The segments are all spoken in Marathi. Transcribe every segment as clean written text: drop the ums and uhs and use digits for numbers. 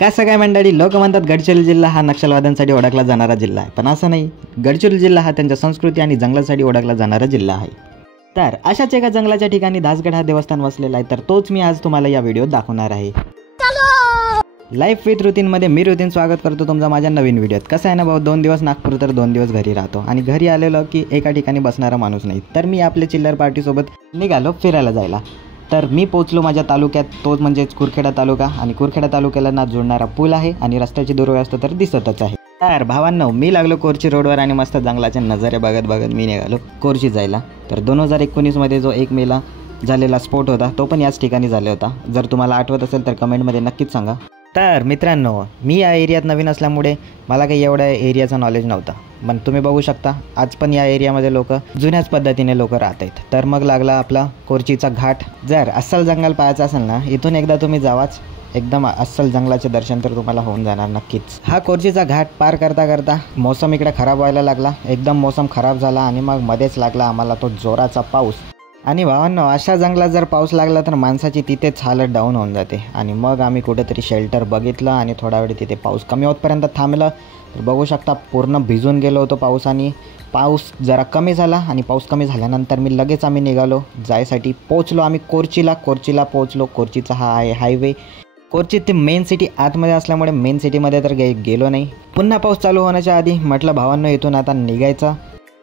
कसं काय मंडळी, लोक म्हणतात गडचिरोली जिल्हा हा नक्षलवाद्यांसाठी ओळखला जाणारा जिल्हा आहे, पण असं नाही. गडचिरोली जिल्हा हा त्यांच्या संस्कृती आणि जंगलासाठी ओळखला जाणारा जिल्हा आहे. तर अशाच एका जंगलाच्या ठिकाणी दासगड हा देवस्थान वसलेला आहे, तर तोच मी आज तुम्हाला या व्हिडिओत दाखवणार आहे. लाईफ विथ रुटीनमध्ये मी रुटीन स्वागत करतो तुमचा माझ्या नवीन व्हिडिओत. कसं आहे ना भाऊ, 2 दिवस नागपूर तर 2 दिवस घरी राहतो आणि घरी आलेलो की एका ठिकाणी बसणारा माणूस नाही. तर मी आपल्या चिल्लर पार्टीसोबत निघालो फिरायला जायला. तर मी पोचलो माझ्या तालुक्यात, तो म्हणजेच कुरखेडा तालुका. आणि कुरखेडा तालुक्याला ना जोडणारा पूल आहे आणि रस्त्याची दुर्व्यवस्था तर दिसतच आहे. तर भावांनो, मी लागलो कोरची रोडवर आणि मस्त जंगलाचे नजारे बघत बघत मी निघालो कोरची जायला. तर 2019मध्ये जो 1 मेला झालेला स्फोट होता तो पण याच ठिकाणी झाला होता. जर तुम्हाला आठवत असेल तर कमेंटमध्ये नक्कीच सांगा. तर मित्रांनो, मी या एरियात नवीन असल्यामुळे मला काही एवढ्या एरियाचं नॉलेज नव्हतं, पण तुम्ही बघू शकता आज पण या एरियामध्ये लोक जुन्याच पद्धतीने लोक राहत आहेत. तर मग लागला आपला कोरचीचा घाट. जर अस्सल जंगल पाहायचं असेल ना, इथून एकदा तुम्ही जावाच, एकदम अस्सल जंगलाचे दर्शन तर तुम्हाला होऊन जाणार नक्कीच. हा कोरचीचा घाट पार करता करता मौसम इकडे खराब व्हायला लागला. एकदम मौसम खराब झाला आणि मग मध्येच लागला आम्हाला तो जोराचा पाऊस. आणि भावांनो, अशा जंगलात जर पाऊस लागला तर माणसाची तिथेच हालत डाऊन होऊन जाते. आणि मग आम्ही कुठेतरी शेल्टर बघितलं आणि थोडा वेळ तिथे पाऊस कमी होतपर्यंत थांबलं. तर बघू शकता पूर्ण भिजून गेलो होतो पावसाने. पाऊस जरा कमी झाला आणि पाऊस कमी झाल्यानंतर लगेच आम्ही निघालो जायसाठी. पोचलो आम्ही कोरचीला पोचलो. कोरचीचा हा आहे हायवे. कोरची ते मेन सिटी आतमध्ये असल्यामुळे मेन सिटीमध्ये तर गेलो नाही. पुन्हा पाऊस चालू होण्याच्या आधी म्हटलं भावांनो इथून आता निघायचं.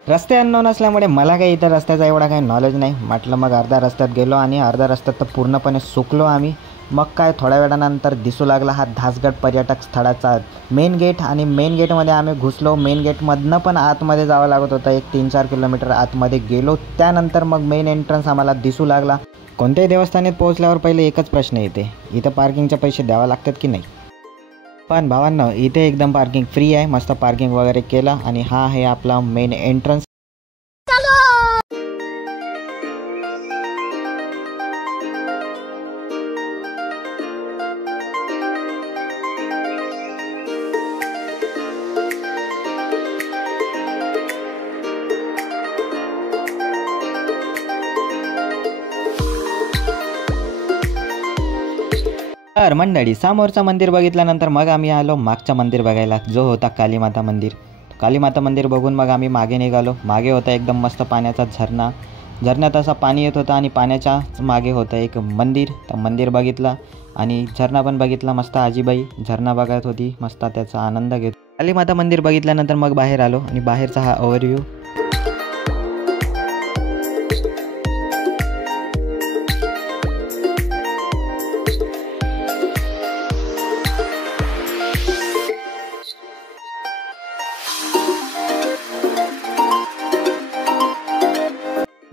रस्ते अननोन असल्यामुळे मला काही इथं रस्त्याचा एवढा काही नॉलेज नाही. म्हटलं मग अर्ध्या रस्त्यात गेलो आणि अर्ध्या रस्त्यात तर पूर्णपणे सुकलो आम्ही. मग काय थोड्या वेळानंतर दिसू लागला हा धासगड पर्यटक स्थळाचा मेन गेट. आणि मेन गेटमध्ये आम्ही घुसलो. मेन गेटमधनं पण आतमध्ये जावं लागत होतं, 1-3-4 किलोमीटर आतमध्ये गेलो. त्यानंतर मग मेन एंट्रन्स आम्हाला दिसू लागला. कोणत्याही देवस्थानात पोहोचल्यावर पहिले एकच प्रश्न येते, इथं पार्किंगचे पैसे द्यावे लागतात की नाही. पण भावांनो, इथे एकदम पार्किंग फ्री आहे. मस्त पार्किंग वगैरे केलं आणि हा आहे आपला मेन एंट्रन्स. तर मंडळी, समोरचं मंदिर बघितल्यानंतर मग आम्ही आलो मागचं मंदिर बघायला, जो होता कालीमाता मंदिर. कालीमाता मंदिर बघून मग आम्ही मागे निघालो. मागे होता एकदम मस्त पाण्याचा झरणा. झरण्यात असं पाणी येत होतं आणि पाण्याच्याच मागे होतं एक मंदिर. तर मंदिर बघितलं आणि झरणा पण बघितला. मस्त आजीबाई झरणा बघत होती, मस्त त्याचा आनंद घेत. कालीमाता मंदिर बघितल्यानंतर मग बाहेर आलो आणि बाहेरचा हा ओव्हरव्ह्यू.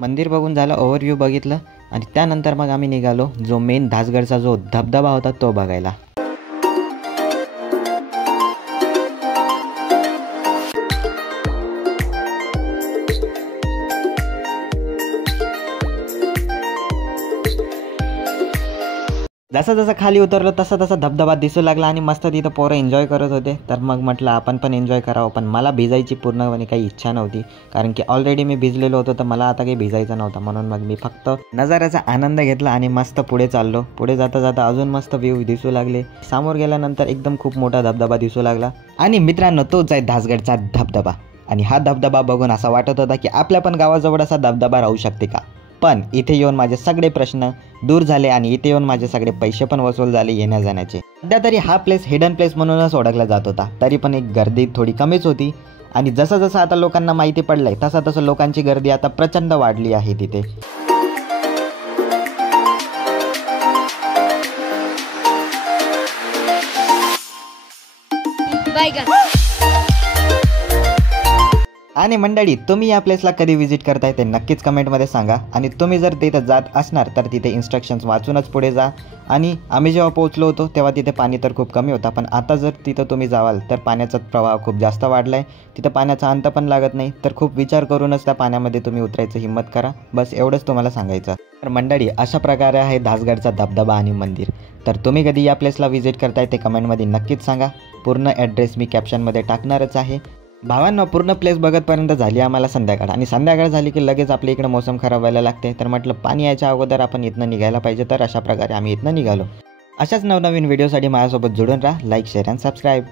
मंदिर बघून झालं, ओव्हरव्ह्यू बघितलं आणि त्यानंतर मग आम्ही निघालो जो मेन धासगडचा जो धबधबा होता तो बघायला. जसं जसं खाली उतरलो तसं तसं धबधबा दिसू लागला आणि मस्त तिथं पोरं एन्जॉय करत होते. तर मग म्हटलं आपण पण एन्जॉय करावं. पण मला भिजायची पूर्णपणे काही इच्छा नव्हती, कारण की ऑलरेडी मी भिजलेलो होतो. तर मला आता काही भिजायचं नव्हतं, म्हणून मग मी फक्त नजाऱ्याचा आनंद घेतला आणि मस्त पुढे चाललो. पुढे जाता जाता अजून मस्त व्ह्यू दिसू लागले. समोर गेल्यानंतर एकदम खूप मोठा धबधबा दिसू लागला. आणि मित्रांनो, तोच आहे धासगडचा धबधबा. आणि हा धबधबा बघून असा वाटत होता की आपल्या पण गावाजवळ असा धबधबा राहू शकते का. पण इथे येऊन माझे सगळे प्रश्न दूर झाले आणि इथे येऊन माझे सगळे पैसे पण वसूल झाले येण्या जाण्याचे. सध्या तरी हा प्लेस हिडन प्लेस म्हणूनच ओळखला जात होता, तरी पण एक गर्दी थोडी कमीच होती. आणि जसं जसं आता लोकांना माहिती पडलंय तसं तसं लोकांची गर्दी आता प्रचंड वाढली आहे तिथे. आणि मंडळी, तुम्ही या प्लेसला कधी व्हिजिट करताय ते नक्कीच कमेंटमध्ये सांगा. आणि तुम्ही जर तिथं जात असणार तर तिथे इन्स्ट्रक्शन्स वाचूनच पुढे जा. आणि आम्ही जेव्हा पोहोचलो होतो तेव्हा तिथे पाणी तर खूप कमी होता, पण आता जर तिथं तुम्ही जावाल तर पाण्याचा प्रवाह खूप जास्त वाढला आहे. तिथं पाण्याचा अंत पण लागत नाही. तर खूप विचार करूनच त्या पाण्यामध्ये तुम्ही उतरायचं हिम्मत करा. बस एवढंच तुम्हाला सांगायचं. तर मंडळी, अशा प्रकारे आहे धासगडचा धबधबा आणि मंदिर. तर तुम्ही कधी या प्लेसला व्हिजिट करताय ते कमेंटमध्ये नक्कीच सांगा. पूर्ण ॲड्रेस मी कॅप्शनमध्ये टाकणारच आहे. भावांनो, पूर्ण प्लेस बघतपर्यंत झाली आम्हाला संध्याकाळ. आणि संध्याकाळ झाली की लगेच आपल्या इकडे मौसम खराब व्हायला लागते. तर म्हटलं पाणी यायच्या अगोदर आपण इथनं निघायला पाहिजे. तर अशा प्रकारे आम्ही इथनं निघालो. अशाच नवनवीन व्हिडिओसाठी माझ्यासोबत जोडून राहा. Like, share and subscribe.